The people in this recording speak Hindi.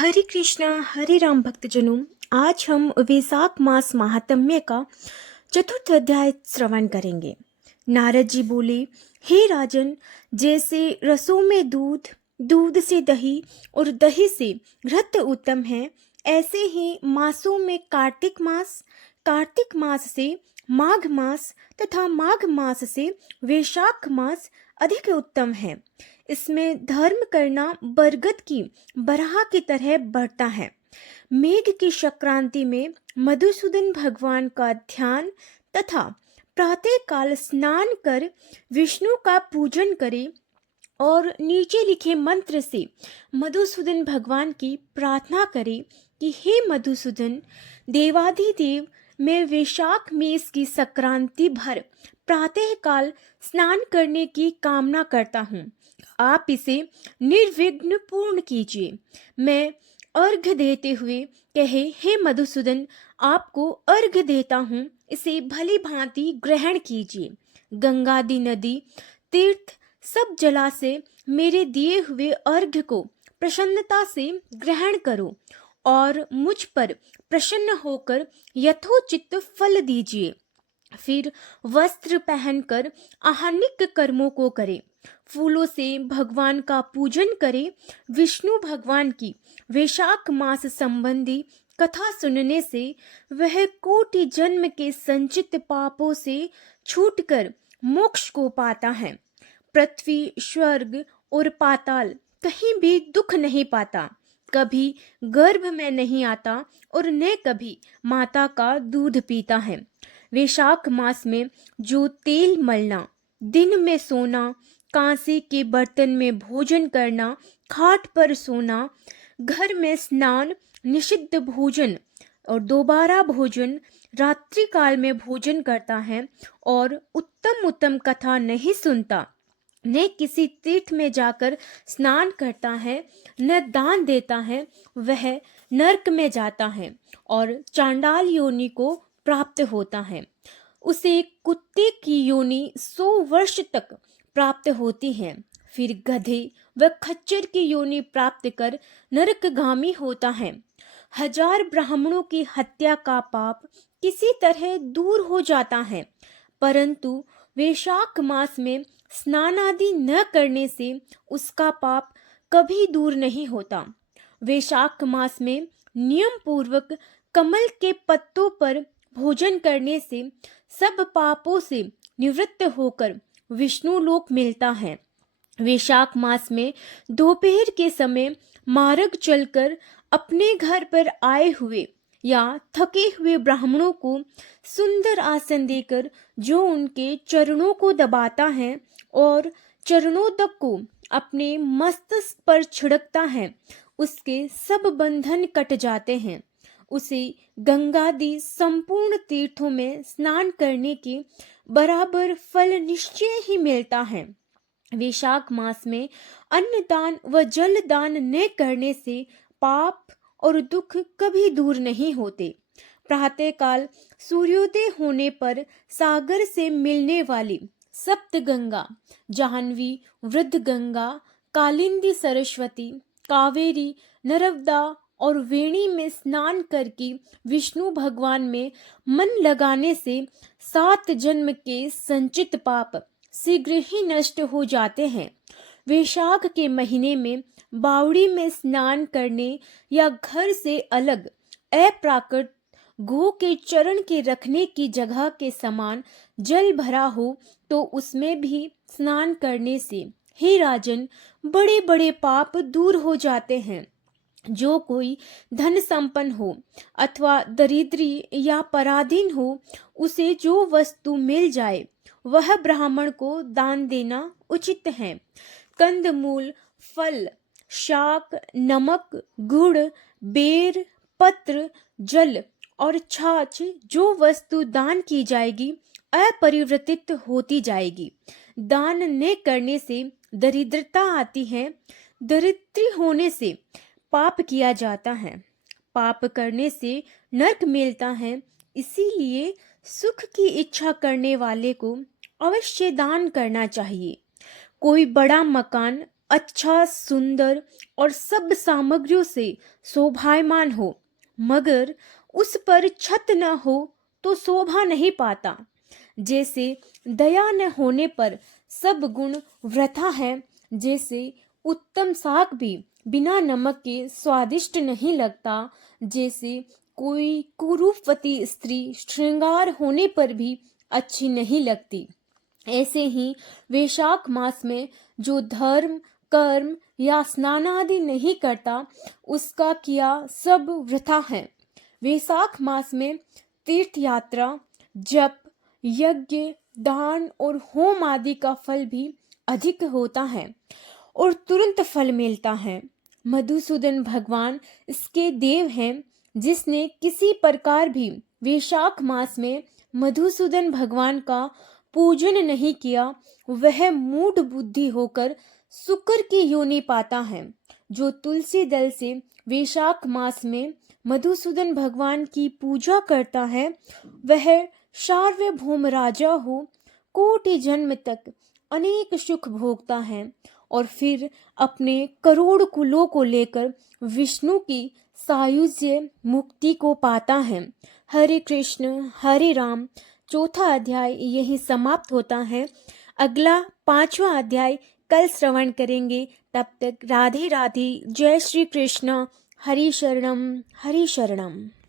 हरे कृष्णा हरे राम भक्तजनों। आज हम वैशाख मास महात्म्य का चतुर्थ अध्याय श्रवण करेंगे। नारद जी बोले, हे राजन, जैसे रसों में दूध, दूध से दही और दही से घृत उत्तम है, ऐसे ही मासों में कार्तिक मास, कार्तिक मास से माघ मास तथा माघ मास से वैशाख मास अधिक उत्तम है। इसमें धर्म करना बरगद की बरहा की तरह बढ़ता है। मेघ की संक्रांति में मधुसूदन भगवान का ध्यान तथा प्रातः काल स्नान कर विष्णु का पूजन करें और नीचे लिखे मंत्र से मधुसूदन भगवान की प्रार्थना करें कि हे मधुसूदन देवाधिदेव, मैं वैशाख मेष की संक्रांति भर प्रातः काल स्नान करने की कामना करता हूँ। आप इसे निर्विघ्न पूर्ण कीजिए। मैं अर्घ्य देते हुए कहे, हे मधुसूदन, आपको अर्घ्य देता हूँ, इसे भली भांति ग्रहण कीजिए। गंगादि नदी, तीर्थ, सब जलाशय मेरे दिए हुए अर्घ्य को प्रसन्नता से ग्रहण करो और मुझ पर प्रसन्न होकर यथोचित फल दीजिए। फिर वस्त्र पहनकर आहनिक कर्मों को करें। फूलों से भगवान का पूजन करें। विष्णु भगवान की वैशाख मास संबंधी कथा सुनने से वह कोटि जन्म के संचित पापों से छूटकर मोक्ष को पाता है। पृथ्वी, स्वर्ग और पाताल कहीं भी दुख नहीं पाता, कभी गर्भ में नहीं आता और न कभी माता का दूध पीता है। वैशाख मास में जो तेल मलना, दिन में सोना, कांसे के बर्तन में भोजन करना, खाट पर सोना, घर में स्नान, निषिद्ध भोजन और दोबारा भोजन, रात्रि काल में भोजन करता है और उत्तम उत्तम कथा नहीं सुनता, न किसी तीर्थ में जाकर स्नान करता है, न दान देता है, वह नरक में जाता है और चांडाल योनि को प्राप्त होता है। उसे कुत्ते की योनि 100 वर्ष तक प्राप्त होती है। फिर गधे व खच्चर की योनि प्राप्त कर नरकगामी होता है। 1000 ब्राह्मणों की हत्या का पाप किसी तरह दूर हो जाता है, परंतु वैशाख मास में स्नान आदि न करने से उसका पाप कभी दूर नहीं होता। वैशाख मास में नियम पूर्वक कमल के पत्तों पर भोजन करने से सब पापों से निवृत्त होकर विष्णु लोक मिलता है। वैशाख मास में दोपहर के समय मार्ग चलकर अपने घर पर आए हुए या थके हुए ब्राह्मणों को सुंदर आसन देकर जो उनके चरणों को दबाता है और चरणोदक को अपने मस्तक पर छिड़कता है, उसके सब बंधन कट जाते हैं। उसे गंगादि संपूर्ण तीर्थों में स्नान करने के बराबर फल निश्चय ही मिलता है। वैशाख मास में अन्न दान व जल दान न करने से पाप और दुख कभी दूर नहीं होते। प्रातः काल सूर्योदय होने पर सागर से मिलने वाली सप्त गंगा, जाह्नवी, वृद्ध गंगा, कालिंदी, सरस्वती, कावेरी, नर्मदा और वेणी में स्नान करके विष्णु भगवान में मन लगाने से 7 जन्म के संचित पाप शीघ्र ही नष्ट हो जाते हैं। वैशाख के महीने में बावड़ी में स्नान करने या घर से अलग अप्राकृत गो के चरण के रखने की जगह के समान जल भरा हो तो उसमें भी स्नान करने से, हे राजन, बड़े बड़े पाप दूर हो जाते हैं। जो कोई धन संपन्न हो अथवा दरिद्री या पराधीन हो, उसे जो वस्तु मिल जाए वह ब्राह्मण को दान देना उचित है। कंदमूल, फल, शाक, नमक, गुड़, बेर, पत्र, जल और छाछ जो वस्तु दान की जाएगी अपरिवर्तित होती जाएगी। दान न करने से दरिद्रता आती है, दरिद्री होने से पाप किया जाता है, पाप करने से नरक मिलता है। इसीलिए सुख की इच्छा करने वाले को अवश्य दान करना चाहिए। कोई बड़ा मकान अच्छा, सुंदर और सब सामग्रियों से शोभायमान हो, मगर उस पर छत न हो तो शोभा नहीं पाता। जैसे दया न होने पर सब गुण वृथा है, जैसे उत्तम साग भी बिना नमक के स्वादिष्ट नहीं लगता, जैसे कोई कुरूपवती स्त्री श्रृंगार होने पर भी अच्छी नहीं लगती, ऐसे ही वैशाख मास में जो धर्म, कर्म या स्नान आदि नहीं करता, उसका किया सब वृथा है। वैशाख मास में तीर्थ यात्रा, जप, यज्ञ, दान और होम आदि का फल भी अधिक होता है और तुरंत फल मिलता है। मधुसूदन भगवान इसके देव हैं। जिसने किसी प्रकार भी वैशाख मास में मधुसूदन भगवान का पूजन नहीं किया, वह मूढ़ बुद्धि होकर शुक्र की योनि पाता है। जो तुलसी दल से वैशाख मास में मधुसूदन भगवान की पूजा करता है, वह सार्वभौम राजा हो कोटि जन्म तक अनेक सुख भोगता है और फिर अपने करोड़ कुलों को लेकर विष्णु की सायुज्य मुक्ति को पाता है। हरे कृष्ण हरे राम। चौथा अध्याय यही समाप्त होता है। अगला पांचवा अध्याय कल श्रवण करेंगे। तब तक राधे राधे। जय श्री कृष्ण। हरि शरणम हरि शरणम।